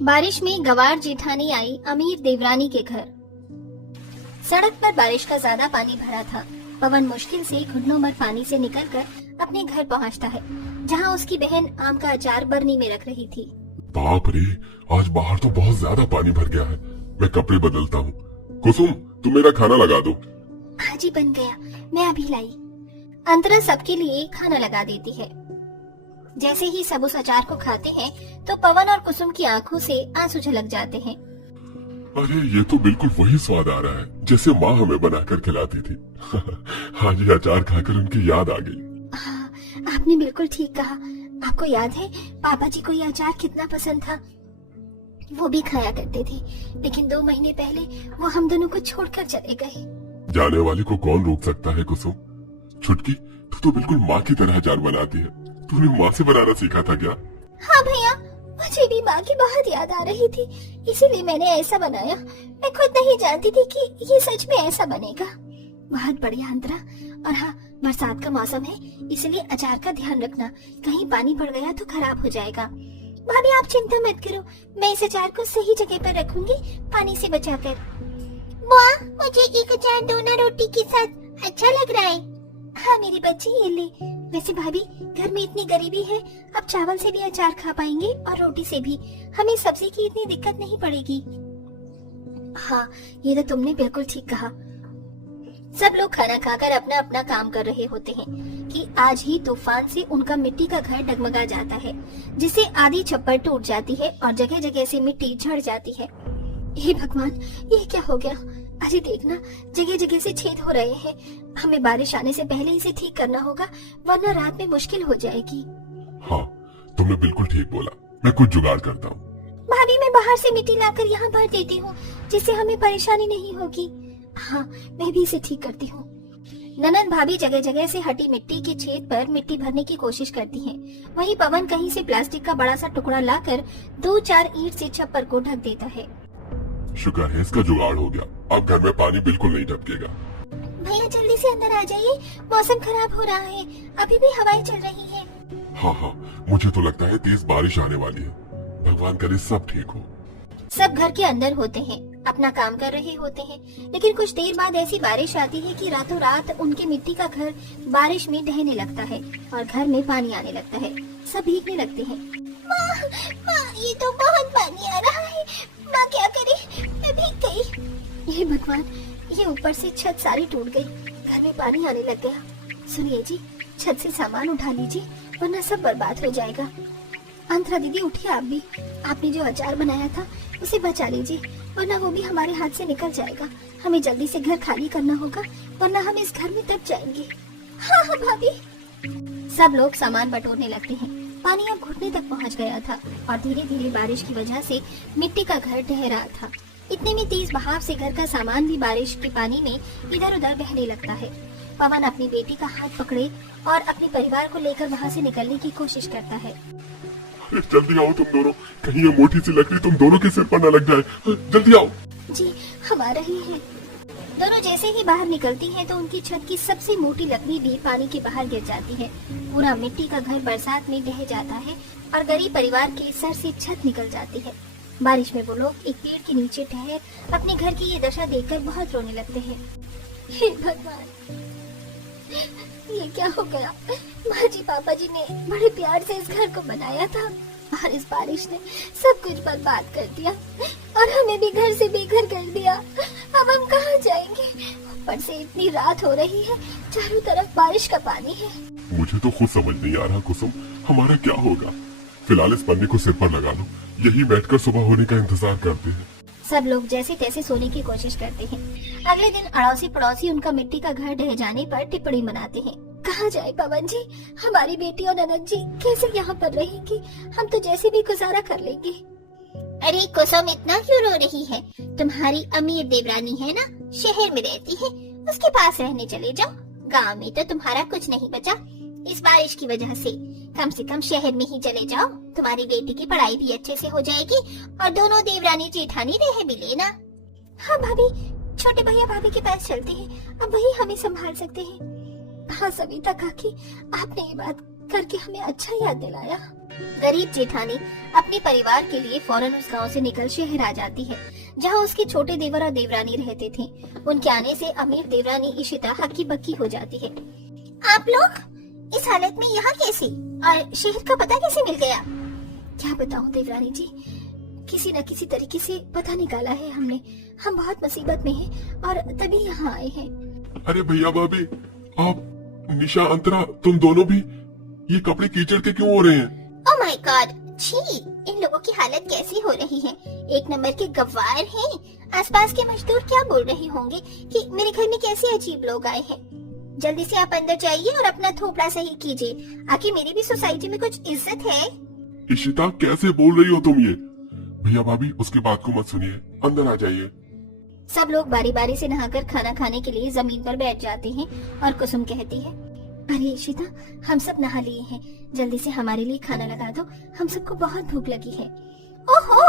बारिश में गवार जेठानी आई अमीर देवरानी के घर। सड़क पर बारिश का ज्यादा पानी भरा था। पवन मुश्किल से घुटनों भर पानी से निकलकर अपने घर पहुंचता है, जहां उसकी बहन आम का अचार बरनी में रख रही थी। बाप रे, आज बाहर तो बहुत ज्यादा पानी भर गया है। मैं कपड़े बदलता हूँ। कुसुम, तुम मेरा खाना लगा दो। हाँ जी, बन गया, मैं अभी लाई। अंतरा सबके लिए खाना लगा देती है। जैसे ही सब उस अचार को खाते हैं तो पवन और कुसुम की आंखों से आंसू झलक जाते हैं। अरे ये तो बिल्कुल वही स्वाद आ रहा है जैसे माँ हमें बनाकर खिलाती थी। हाँ जी, अचार खाकर उनकी याद आ गई। हाँ, आपने बिल्कुल ठीक कहा। आपको याद है पापा जी को ये अचार कितना पसंद था? वो भी खाया करते थे, लेकिन 2 महीने पहले वो हम दोनों को छोड़कर चले गए। जाने वाले को कौन रोक सकता है कुसुम। छुटकी, तू तो बिल्कुल माँ की तरह अचार बनाती है। तूने माँ से बनाना सीखा था क्या? हाँ भैया, मुझे भी माँ की बहुत याद आ रही थी, इसीलिए मैंने ऐसा बनाया। मैं खुद नहीं जानती थी कि ये सच में ऐसा बनेगा। बहुत बढ़िया अंतरा। और हाँ, बरसात का मौसम है, इसलिए अचार का ध्यान रखना, कहीं पानी पड़ गया तो खराब हो जाएगा। भाभी आप चिंता मत करो, मैं इस अचार को सही जगह पर रखूंगी, पानी से बचाकर। बुआ, मुझे एक अचार दो ना, रोटी के साथ अच्छा लग रहा है। हाँ मेरी बच्ची, ये ले। वैसे भाभी, घर में इतनी गरीबी है, अब चावल से भी अचार खा पाएंगे और रोटी से भी। हमें सब्जी की इतनी दिक्कत नहीं पड़ेगी। हाँ, ये तो तुमने बिल्कुल ठीक कहा। सब लोग खाना खाकर अपना अपना काम कर रहे होते हैं कि आज ही तूफान से उनका मिट्टी का घर डगमगा जाता है, जिससे आधी छप्पर टूट जाती है और जगह जगह से मिट्टी झड़ जाती है। हे भगवान, ये क्या हो गया? अरे देखना, जगह जगह से छेद हो रहे हैं। हमें बारिश आने से पहले इसे ठीक करना होगा, वरना रात में मुश्किल हो जाएगी। हाँ, तुमने बिल्कुल ठीक बोला। मैं कुछ जुगाड़ करता हूँ। भाभी, मैं बाहर से मिट्टी लाकर यहाँ भर देती हूँ, जिससे हमें परेशानी नहीं होगी। हाँ, मैं भी इसे ठीक करती हूँ। ननद भाभी जगह जगह से हटी मिट्टी के छेद पर मिट्टी भरने की कोशिश करती हैं। वहीं पवन कहीं से प्लास्टिक का बड़ा सा टुकड़ा लाकर 2-4 ईंट से छप्पर को ढक देता है। शुक्र है इसका जुगाड़ हो गया। अब घर में पानी बिल्कुल नहीं टपकेगा। भैया जल्दी से अंदर आ जाइए, मौसम खराब हो रहा है, अभी भी हवाएं चल रही हैं। हाँ हाँ, मुझे तो लगता है तेज बारिश आने वाली है। भगवान करे सब ठीक हो। सब घर के अंदर होते हैं, अपना काम कर रहे होते हैं, लेकिन कुछ देर बाद ऐसी बारिश आती है कि रातों रात उनके मिट्टी का घर बारिश में ढहने लगता है और घर में पानी आने लगता है। सब भीगने लगते हैं। माँ, ये तो बहुत पानी आ रहा है, माँ क्या करे, मैं भीग गई। ये भगवान, ये ऊपर से छत सारी टूट गई, घर में पानी आने लग गया। सुनिए जी, छत से सामान उठा लीजिए, वरना सब बर्बाद हो जाएगा। अंतरा दीदी, उठिए आप भी। आपने जो अचार बनाया था उसे बचा लीजिए, वरना वो भी हमारे हाथ से निकल जाएगा। हमें जल्दी से घर खाली करना होगा, वरना हम इस घर में दब जाएंगे। हाँ हाँ भाभी। सब लोग सामान बटोरने लगते हैं। पानी अब घुटने तक पहुंच गया था और धीरे धीरे बारिश की वजह से मिट्टी का घर ढह रहा था। इतने में तेज बहाव से घर का सामान भी बारिश के पानी में इधर उधर बहने लगता है। पवन अपनी बेटी का हाथ पकड़े और अपने परिवार को लेकर वहाँ से निकलने की कोशिश करता है। जल्दी आओ तुम दोनों, कहीं ये मोटी सी लकड़ी तुम दोनों के सिर पर न लग जाए। जल्दी आओ। जी, हम आ रही हैं। दोनों जैसे ही बाहर निकलती हैं तो उनकी छत की सबसे मोटी लकड़ी भी पानी के बाहर गिर जाती है। पूरा मिट्टी का घर बरसात में ढह जाता है और गरीब परिवार के सर से छत निकल जाती है। बारिश में वो लोग एक पेड़ के नीचे ठहर अपने घर की ये दशा देखकर बहुत रोने लगते हैं। हे भगवान, ये क्या हो गया? माँ जी पापा जी ने बड़े प्यार से इस घर को बनाया था और इस बारिश ने सब कुछ बर्बाद कर दिया और हमें भी घर से बेघर कर दिया। अब हम कहाँ जाएंगे? ऊपर से इतनी रात हो रही है, चारों तरफ बारिश का पानी है। मुझे तो खुद समझ नहीं आ रहा कुसुम, हमारा क्या होगा। फिलहाल इस पन्नी को सिर पर लगा लो, यही बैठकर सुबह होने का इंतजार करते हैं। सब लोग जैसे तैसे सोने की कोशिश करते हैं। अगले दिन अड़ोसी पड़ोसी उनका मिट्टी का घर ढह जाने पर टिप्पणी मनाते हैं। कहाँ जाए पवन जी, हमारी बेटी और ननद जी कैसे यहाँ पर रहेंगी? हम तो जैसे भी गुजारा कर लेंगे। अरे कुसुम, इतना क्यों रो रही है? तुम्हारी अमीर देवरानी है ना, शहर में रहती है, उसके पास रहने चले जाओ। गांव में तो तुम्हारा कुछ नहीं बचा इस बारिश की वजह से। कम से कम शहर में ही चले जाओ, तुम्हारी बेटी की पढ़ाई भी अच्छे से हो जाएगी और दोनों देवरानी जेठानी रह भी लेना। हाँ भाभी, छोटे भैया भाभी के पास चलते हैं, अब वही हमें संभाल सकते हैं। हाँ सविता काकी, आपने ये बात करके हमें अच्छा याद दिलाया। गरीब जेठानी अपने परिवार के लिए फौरन उस गांव से निकल शहर आ जाती है जहां उसके छोटे देवर और देवरानी रहते थे। उनके आने से अमीर देवरानी इशिता हक्की बक्की हो जाती है। आप लोग इस हालत में यहाँ कैसे, और शहर का पता कैसे मिल गया? क्या बताऊं देवरानी जी, किसी न किसी तरीके से पता निकाला है हमने। हम बहुत मुसीबत में हैं और तभी यहाँ आए हैं। अरे भैया भाभी, आप, निशा, अंतरा, तुम दोनों भी ये कपड़े कीचड़ के क्यों हो रहे हैं? ओह माय गॉड, छी, इन लोगों की हालत कैसी हो रही है। एक नंबर के गवार हैं। आसपास के मजदूर क्या बोल रहे होंगे कि मेरे घर में कैसे अजीब लोग आए हैं। जल्दी से आप अंदर जाइए और अपना थोपड़ा सही कीजिए। आखिर मेरी भी सोसाइटी में कुछ इज्जत है। इशिता, कैसे बोल रही हो तुम ये? भैया भाभी, उसकी बात को मत सुनिए, अंदर आ जाइए। सब लोग बारी बारी से नहाकर खाना खाने के लिए जमीन पर बैठ जाते हैं और कुसुम कहती है, अरे इशिता, हम सब नहा लिए हैं, जल्दी से हमारे लिए खाना लगा दो, हम सबको बहुत भूख लगी है। ओहो,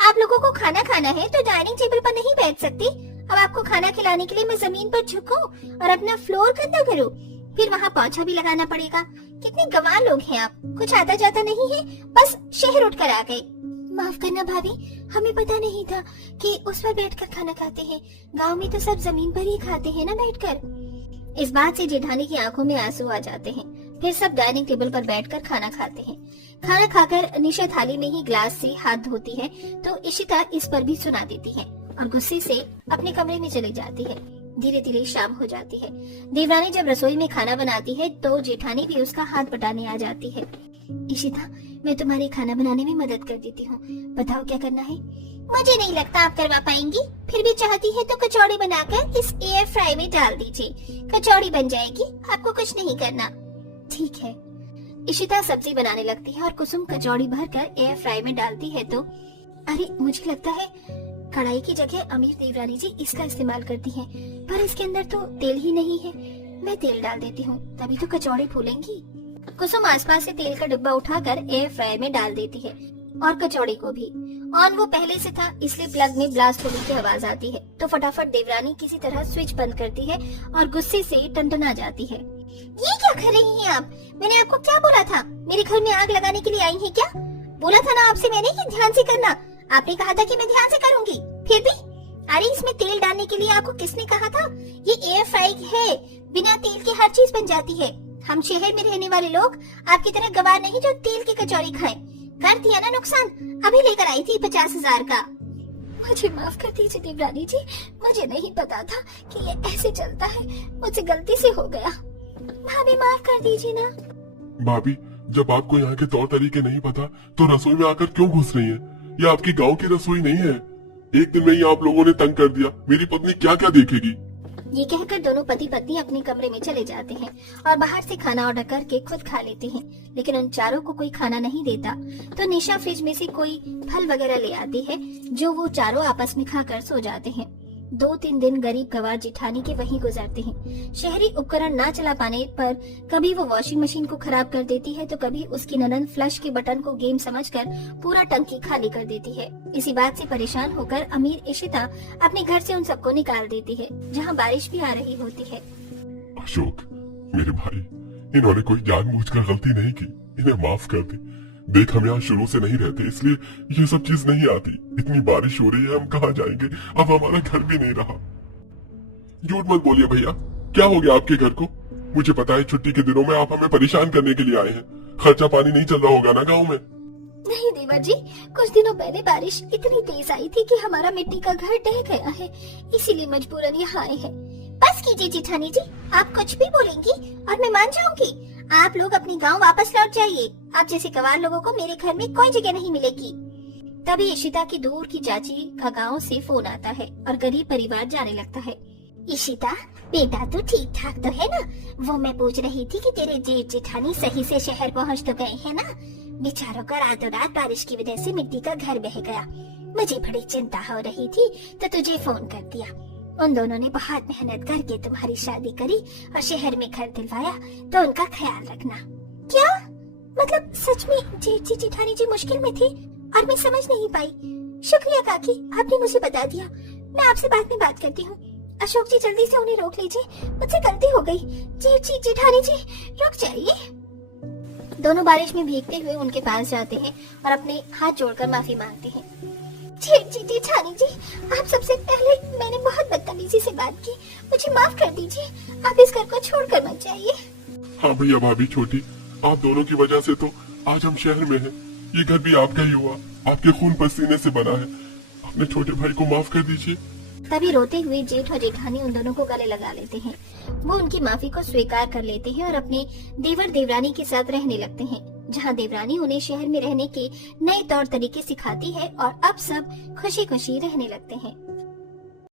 आप लोगों को खाना खाना है तो डाइनिंग टेबल पर नहीं बैठ सकती। अब आपको खाना खिलाने के लिए मैं जमीन पर झुकूं और अपना फ्लोर गंदा करूं, फिर वहाँ पोछा भी लगाना पड़ेगा। कितने गंवार लोग हैं आप, कुछ आता जाता नहीं है, बस शहर उठकर आ गए। माफ करना भाभी, हमें पता नहीं था कि उस पर बैठकर खाना खाते हैं। गांव में तो सब जमीन पर ही खाते हैं ना बैठकर। इस बात से जेठानी की आंखों में आंसू आ जाते हैं। फिर सब डाइनिंग टेबल पर बैठकर खाना खाते हैं। खाना खाकर निशा थाली में ही ग्लास से हाथ धोती है तो इशिता इस पर भी सुना देती है और गुस्से से अपने कमरे में चली जाती है। धीरे धीरे शाम हो जाती है। देवरानी जब रसोई में खाना बनाती है तो जेठानी भी उसका हाथ बटाने आ जाती है। इशिता, मैं तुम्हारे खाना बनाने में मदद कर देती हूँ, बताओ क्या करना है? मुझे नहीं लगता आप करवा पाएंगी, फिर भी चाहती है तो कचौड़ी बनाकर इस एयर फ्राई में डाल दीजिए, कचौड़ी बन जाएगी, आपको कुछ नहीं करना। ठीक है। इशिता सब्जी बनाने लगती है और कुसुम कचौड़ी भरकर एयर फ्राई में डालती है तो अरे, मुझे लगता है कढ़ाई की जगह अमीर देवरानी जी इसका इस्तेमाल करती हैं, पर इसके अंदर तो तेल ही नहीं है। मैं तेल डाल देती हूँ, तभी तो कचौड़ी फूलेंगी। कुसुम आसपास से तेल का डिब्बा उठाकर एयर फ्राई में डाल देती है और कचौड़ी को भी। ऑन वो पहले से था, इसलिए प्लग में ब्लास्ट होने की आवाज आती है तो फटाफट देवरानी किसी तरह स्विच बंद करती है और गुस्से से टनटना जाती है। ये क्या कर रही हैं आप? मैंने आपको क्या बोला था? मेरे घर में आग लगाने के लिए आई हैं क्या? बोला था ना आपसे मैंने कि ध्यान से करना। आपने कहा था कि मैं ध्यान से करूंगी, फिर भी। अरे, इसमें तेल डालने के लिए आपको किसने कहा था? ये एयर फ्राई है, बिना तेल के हर चीज बन जाती है। हम शहर में रहने वाले लोग आपकी तरह गवार नहीं जो तेल की कचौड़ी खाएं। कर दिया ना नुकसान, अभी लेकर आई थी 50,000 का। मुझे माफ कर दीजिए देवरानी जी, मुझे नहीं पता था कि ये ऐसे चलता है, मुझसे गलती से हो गया। भाभी माफ कर दीजिए ना। भाभी, जब आपको यहाँ के तौर तरीके नहीं पता तो रसोई में आकर क्यों घुस रही हैं? ये आपकी गांव की रसोई नहीं है। एक दिन में ही आप लोगों ने तंग कर दिया, मेरी पत्नी क्या क्या देखेगी? ये कहकर दोनों पति पत्नी अपने कमरे में चले जाते हैं और बाहर से खाना ऑर्डर करके खुद खा लेते हैं। लेकिन उन चारों को कोई खाना नहीं देता तो निशा फ्रिज में से कोई फल वगैरह ले आती है जो वो चारों आपस में खाकर सो जाते हैं। 2-3 दिन गरीब गवार जेठानी के वहीं गुजरते हैं। शहरी उपकरण ना चला पाने पर कभी वो वॉशिंग मशीन को खराब कर देती है तो कभी उसकी ननद फ्लश के बटन को गेम समझकर पूरा टंकी खाली कर देती है। इसी बात से परेशान होकर अमीर इशिता अपने घर से उन सबको निकाल देती है जहाँ बारिश भी आ रही होती है। अशोक, मेरे भाई, इन्होंने कोई जानबूझकर गलती नहीं की, इन्हें माफ कर दे। देख, हम यहाँ शुरू से नहीं रहते, इसलिए ये सब चीज नहीं आती। इतनी बारिश हो रही है, हम कहाँ जाएंगे? अब हमारा घर भी नहीं रहा। झूठ मत बोलिए भैया, क्या हो गया आपके घर को? मुझे पता है छुट्टी के दिनों में आप हमें परेशान करने के लिए आए हैं। खर्चा पानी नहीं चल रहा होगा ना गाँव में? नहीं देवर जी, कुछ दिनों पहले बारिश इतनी तेज आई थी कि हमारा मिट्टी का घर ढह गया है, इसीलिए मजबूरन यहाँ आए हैं। बस कीजिए जेठानी जी, आप कुछ भी बोलेंगी और मैं मान जाऊंगी। आप लोग अपने गांव वापस लौट जाइए। आप जैसे गवार लोगों को मेरे घर में कोई जगह नहीं मिलेगी। तभी इशिता की दूर की चाची का गांव से फोन आता है और गरीब परिवार जाने लगता है। इशिता बेटा, तो ठीक ठाक तो है ना? वो मैं पूछ रही थी कि तेरे जेठ जेठानी सही से शहर पहुँच तो गए हैं ना? बेचारों का रातों रात बारिश की वजह से मिट्टी का घर बह गया। मुझे बड़ी चिंता हो रही थी तो तुझे फोन कर दिया। उन दोनों ने बहुत मेहनत करके तुम्हारी शादी करी और शहर में घर दिलवाया, तो उनका ख्याल रखना। क्या मतलब सच में जेठ जी जेठानी जी मुश्किल में थे और मैं समझ नहीं पाई? शुक्रिया काकी, आपने मुझे बता दिया। मैं आपसे बाद में बात करती हूँ। अशोक जी जल्दी से उन्हें रोक लीजिए, मुझसे गलती हो गई। जेठ जी जेठानी जी रुक जाइए। दोनों बारिश में भीगते हुए उनके पास जाते हैं और अपने हाथ जोड़कर माफी मांगते हैं। जी छानी जी, आप सबसे पहले मैंने बहुत बदतमीजी से बात की, मुझे माफ कर दीजिए। आप इस घर को छोड़कर मत जाइए। हाँ भैया भाभी छोटी, आप दोनों की वजह से तो आज हम शहर में हैं। ये घर भी आपका ही हुआ, आपके खून पसीने से बना है। अपने छोटे भाई को माफ कर दीजिए। तभी रोते हुए जेठ और जेठानी उन दोनों को गले लगा लेते हैं। वो उनकी माफी को स्वीकार कर लेते हैं और अपने देवर देवरानी के साथ रहने लगते हैं, जहाँ देवरानी उन्हें शहर में रहने के नए तौर तरीके सिखाती है और अब सब खुशी खुशी रहने लगते हैं।